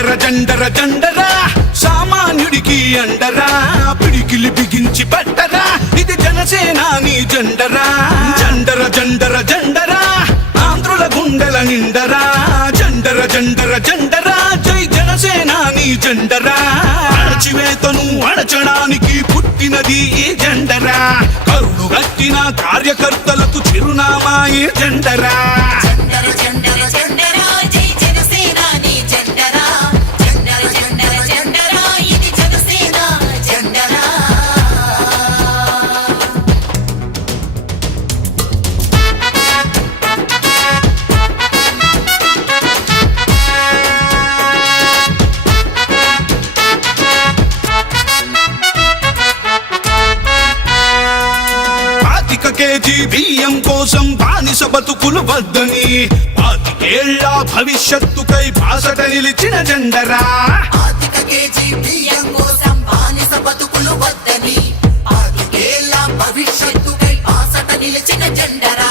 జండర జండర జండరా సామాన్యుడికి అండరా పిడికిలి బిగించి పట్టరా ఇది జనసేనాని జెండరా జండర జండర జండరా ఆంధ్రుల గుండెల నిండరా జండర జండర జండరా జై జనసేనాని జెండరా అణచివేతను అణచడానికి పుట్టినది ఈ జెండరా కరుడు గట్టిన కార్యకర్తలకు చిరునామా ఈ జెండరా కేజీ బియ్యం కోసం బానిస బతుకులు వద్దని 25 ఏళ్ల భవిష్యత్తుకై బాసట నిలిచిన జెండరా కేజీ బియ్యం కోసం బానిస బతుకులు వద్దని 25 ఏళ్ల భవిష్యత్తుకై బాసట నిలిచిన జెండరా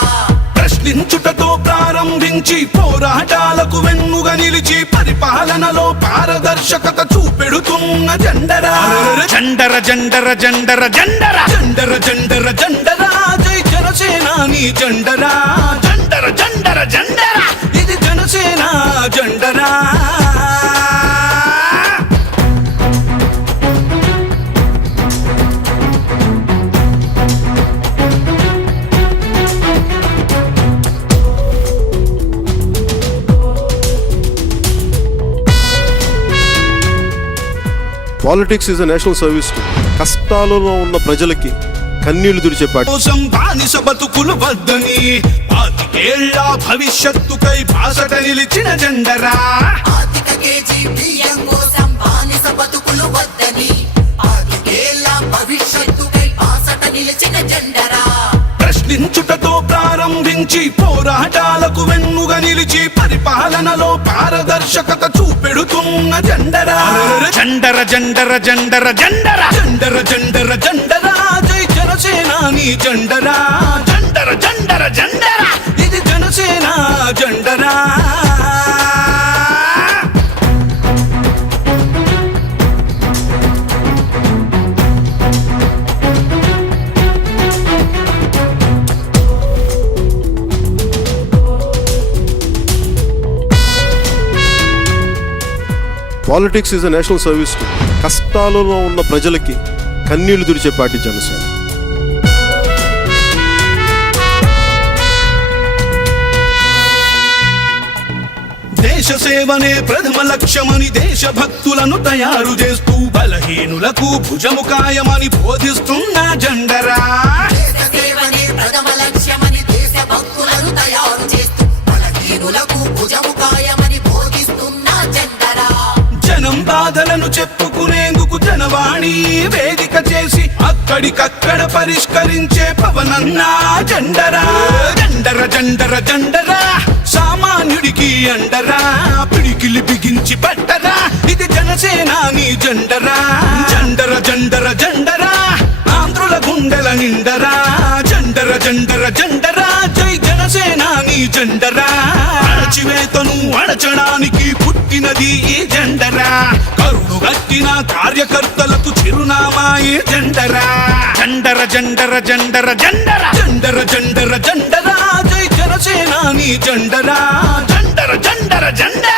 ప్రశ్నించుటతో ప్రారంభించి పోరాటాలకు వెన్నుగా నిలిచి పరిపాలనలో పారదర్శకత చూపెడుతున్న జెండరా జండర జండర జండర జండర జండర జండర జండరా జై జనసేనాని జెండరా జండర జండర జండరా ఇది జనసేన జెండరా politics is a national service to కష్టాలలో ఉన్న ప్రజలకి కన్నీళ్లు తుడిచే పార్టీ కోసం బానిస బతుకులు వద్దని 25 ఏళ్ల భవిష్యత్తుకై బాసట నిలిచిన జెండరా కేజీ బియ్యం కోసం బానిస బతుకులు వద్దని 25 ఏళ్ల భవిష్యత్తుకై బాసట నిలిచిన జెండరా ప్రశ్నించుటతో ప్రారంభించి పోరాటాలకు వెన్నుగా నిలిచి పరిపాలనలో పారదర్శకత చూపెడుతున్న జెండరా జండర జండర జండర జండర జండర జండర జండరా జై జనసేనాని జెండరా జండర జండర జండరా ఇది జనసేన జెండరా politics is a national service to కష్టాలలో ఉన్న ప్రజలకి కన్నీళ్లు తుడిచే పార్టీ జనసేన దేశ సేవనే ప్రథమ లక్ష్యమని దేశభక్తులను తయారు చేస్తూ బలహీనులకు భుజము కాయమని బోధిస్తున్న జెండరా సేవనే ప్రథమ లక్ష్యమని దేశభక్తులను తయారు చేస్తూ బలహీనులకు భుజము కాయమని బోధిస్తున్న జెండరా జనం బాధలను చెప్పుకునేందుకు జనవాణి వేదిక చేసి అక్కడికక్కడ పరిష్కరించే పవనన్న జెండరా జండర జండర జండరా సామాన్యుడికి అండరా పిడికిలి బిగించి పట్టరా ఇది జనసేనాని జెండరా జండర జండర జండరా ఆంధ్రుల గుండెల నిండరా జండర జండర జండరా జై జనసేనాని జెండరా అణచివేతను అణచడానికి పుట్టినది ఈ జెండరా కరుడు గట్టిన కార్యకర్తలకు చిరునామా ఈ జెండరా జండర జండర జండర జండర జండర జండర జండరా జై జనసేనాని జెండరా జండర జండర జండర